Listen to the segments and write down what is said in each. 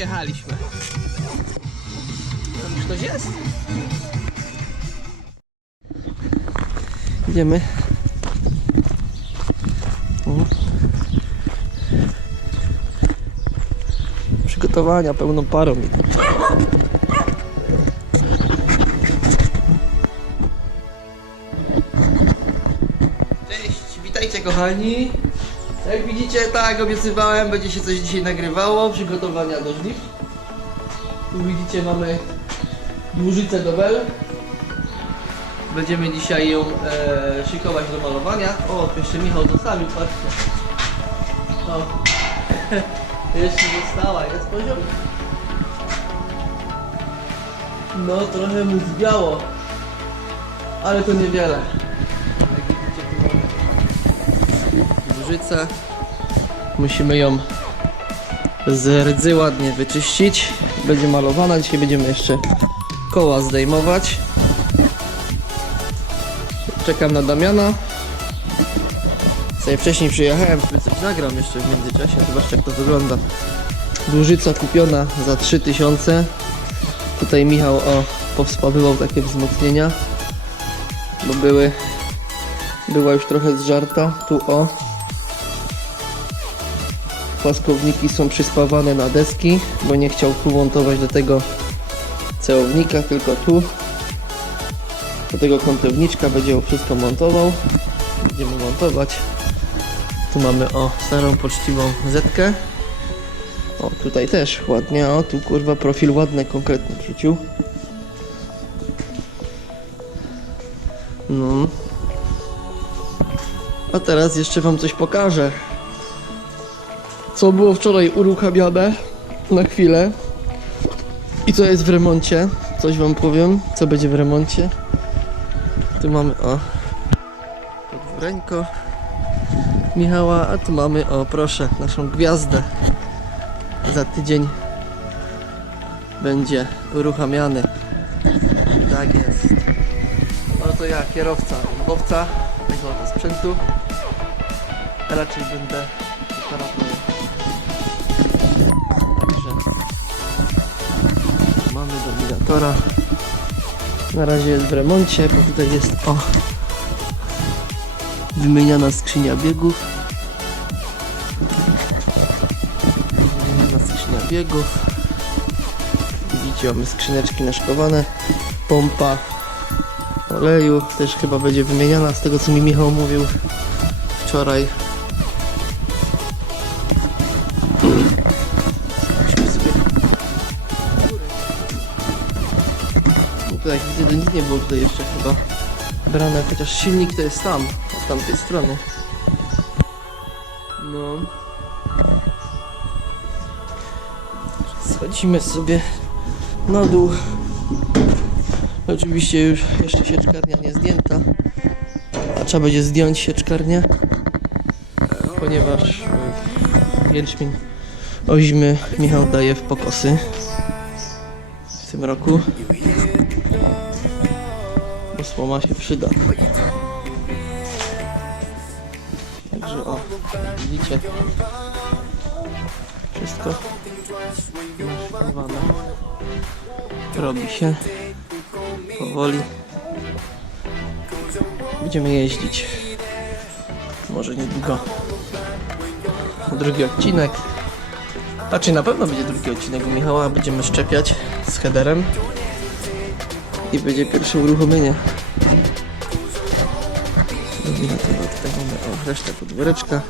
Przyjechaliśmy. Tam już ktoś jest? Idziemy. O. Przygotowania pełną parą. Cześć, witajcie kochani. Jak widzicie, tak obiecywałem, będzie się coś dzisiaj nagrywało, przygotowania do żniw. Tu widzicie, mamy dłużycę do bel. Będziemy dzisiaj ją e, szykować do malowania. O, jeszcze Michał zostawił, patrzcie. O, jeszcze została, jest poziom. No, trochę mu zbiało, ale to niewiele. Jak widzicie, tu mamy dłużycę. Musimy ją z rdzy ładnie wyczyścić. Będzie malowana. Dzisiaj będziemy jeszcze koła zdejmować. Czekam na Damiana. Sobie wcześniej przyjechałem, sobie coś nagram jeszcze w międzyczasie. Zobaczcie jak to wygląda. Dłużyca kupiona za 3000. Tutaj Michał o, powspawywał takie wzmocnienia, bo były była już trochę zżarta. Tu o płaskowniki są przyspawane na deski, bo nie chciał tu montować do tego cełownika, tylko tu do tego kątowniczka będzie wszystko montował. Będziemy montować. Tu mamy o starą poczciwą zetkę. O tutaj też ładnie, o tu kurwa profil ładny, konkretny wrzucił. No. A teraz jeszcze wam coś pokażę. Co było wczoraj uruchamiane na chwilę. I co jest w remoncie. Coś wam powiem, co będzie w remoncie. Tu mamy o podwóreńko Michała, a tu mamy o proszę naszą gwiazdę. Za tydzień będzie uruchamiany. Tak jest. Oto ja, kierowca, lubowca oto sprzętu. Raczej będę dominatora. Na razie jest w remoncie, bo tutaj jest o wymieniana skrzynia biegów. Wymieniana skrzynia biegów. Widzicie, mamy skrzyneczki naszkowane. Pompa oleju też chyba będzie wymieniana z tego co mi Michał mówił wczoraj. To nic nie było tutaj jeszcze chyba brane, chociaż silnik to jest tam, od tamtej strony. No. Schodzimy sobie na dół. Oczywiście już jeszcze sieczkarnia nie zdjęta, a trzeba będzie zdjąć sieczkarnię, ponieważ e, jęczmień ozimy Michał daje w pokosy w tym roku, bo słoma się przyda. Także o, widzicie, wszystko naszykowane. Robi się powoli. Będziemy jeździć. Może niedługo. Drugi odcinek. Znaczy na pewno będzie drugi odcinek u Michała. Będziemy szczepiać z headerem. I będzie pierwsze uruchomienie. Robimy to mamy o resztę podworeczka.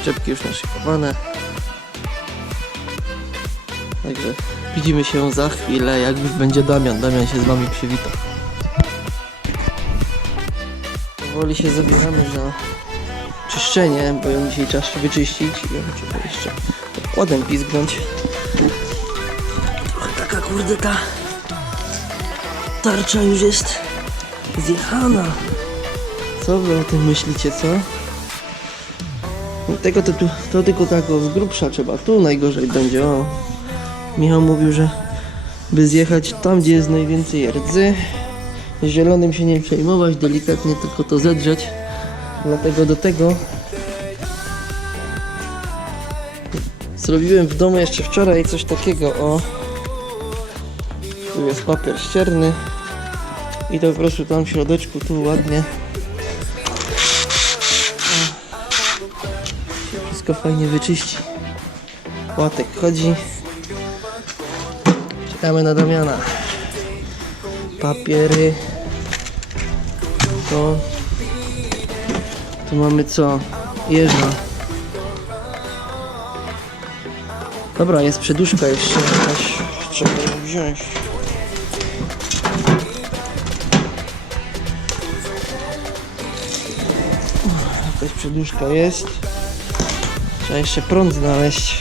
Szczepki już naszykowane. Także widzimy się za chwilę, jak już będzie Damian. Damian się z wami przywita. Powoli się zabieramy za czyszczenie, bo ją dzisiaj trzeba wyczyścić. I ja muszę jeszcze odkładem pizgnąć. Trochę taka kurde ta tarcza już jest zjechana. Co wy o tym myślicie, co? Tego to, to tylko tak z grubsza trzeba. Tu najgorzej będzie, o. Michał mówił, że by zjechać tam, gdzie jest najwięcej rdzy. Zielonym się nie przejmować, delikatnie tylko to zedrzeć. Dlatego do tego Zrobiłem w domu jeszcze wczoraj coś takiego, o. Tu jest papier ścierny. I to po prostu tam w środeczku, tu ładnie. Wszystko fajnie wyczyści. Łatek chodzi. Czekamy na Damiana. Papiery. To. Tu mamy co? Jeża. Dobra, jest przeduszka jeszcze jakaś. Trzeba ją wziąć. Przeduszka jest. Trzeba jeszcze prąd znaleźć.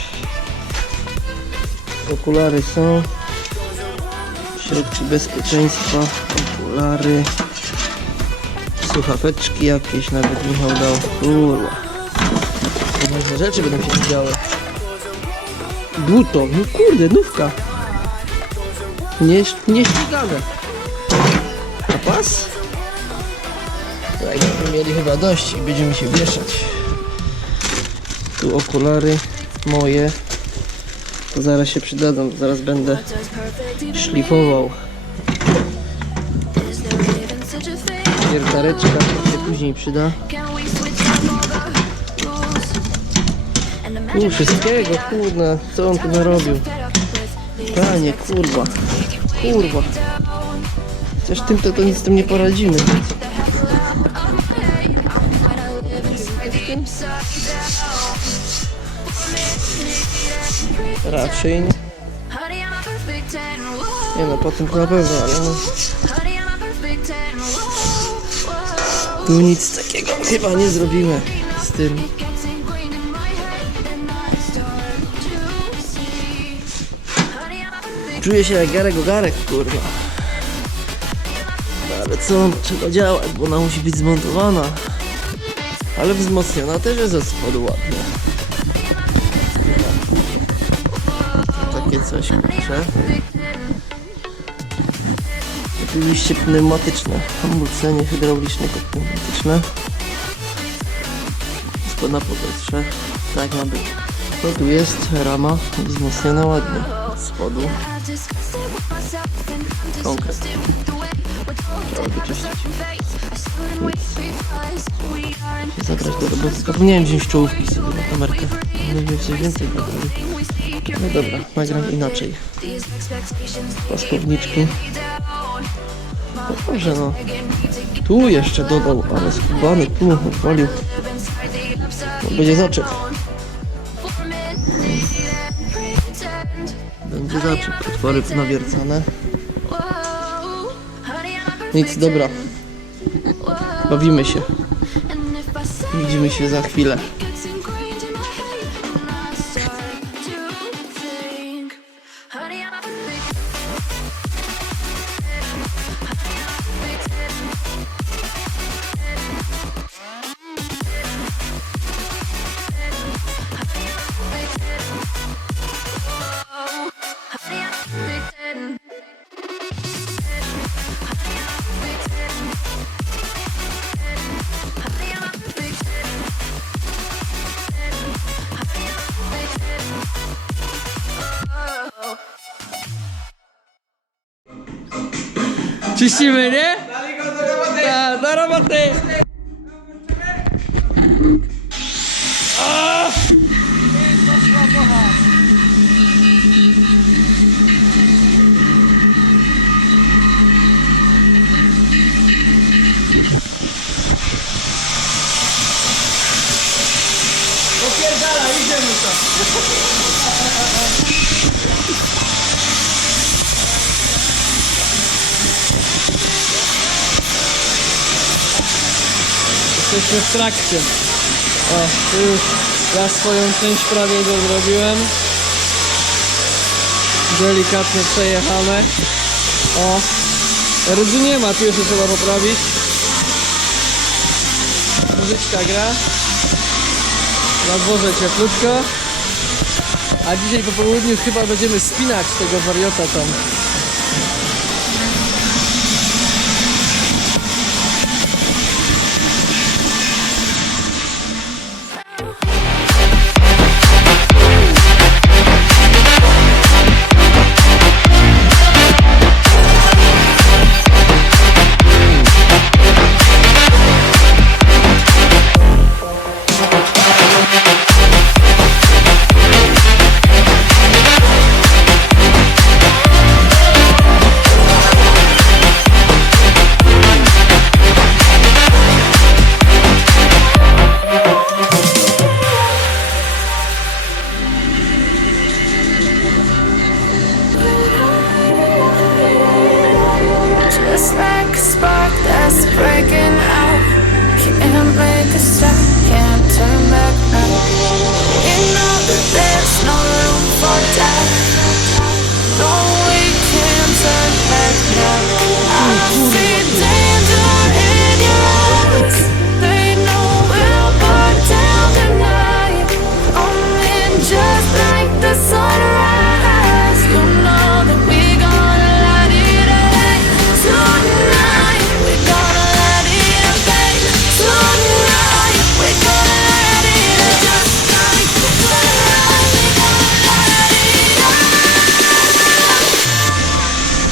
Okulary są. Środki bezpieczeństwa. Okulary. Słuchaweczki jakieś nawet Michał dał. Kurwa. Różne rzeczy będą się działy. Buto, no kurde, nówka. Nie, nie ścigane. A pas? Będziemy mieli chyba dość i będziemy się wieszać. Tu okulary moje. To zaraz się przydadzą, zaraz będę szlifował. Wiertareczka, to się później przyda. Tu wszystkiego, kurna, co on tu narobił? Panie, kurwa, kurwa. Chociaż tym to, to nic z tym nie poradzimy. Raczej nie. Nie no, po tym to na pewno, ale no. Tu nic takiego chyba nie zrobimy z tym. Czuję się jak Garek Ogarek, kurwa. No, ale co, trzeba działać, bo ona musi być zmontowana. Ale wzmocniona też jest od spodu ładnie. Coś, kurczę. Oczywiście pneumatyczne. Hamulce, nie hydrauliczne, pneumatyczne. Skład na powietrze. Tak ma być. Tu jest rama wzmocniona ładnie. Od spodu. Konkret. Trzeba wyczyścić. Się zabrać do roboty. Zapomniałem wziąć czołówki sobie na kamerkę. Będę coś więcej nagrali. No dobra, nagram inaczej. Paskowniczki. No dobrze no. Tu jeszcze dodał, ale skubany tu odwalił. No, będzie zaczep. Będzie zaczep. Otwory nawiercane. Nic, dobra. Bawimy się. Widzimy się za chwilę. Czyścimy, nie? Da, do roboty! A! Opierdala, idziemy to! Jesteśmy w trakcie. O, już ja swoją część prawie go zrobiłem. Delikatnie przejechane. O, rdzy nie ma, tu jeszcze trzeba poprawić. Muzyczka gra. Na dworze cieplutko. A dzisiaj po południu chyba będziemy spinać tego wariota tam. Just like a spark that's breaking out. Can't make a stop.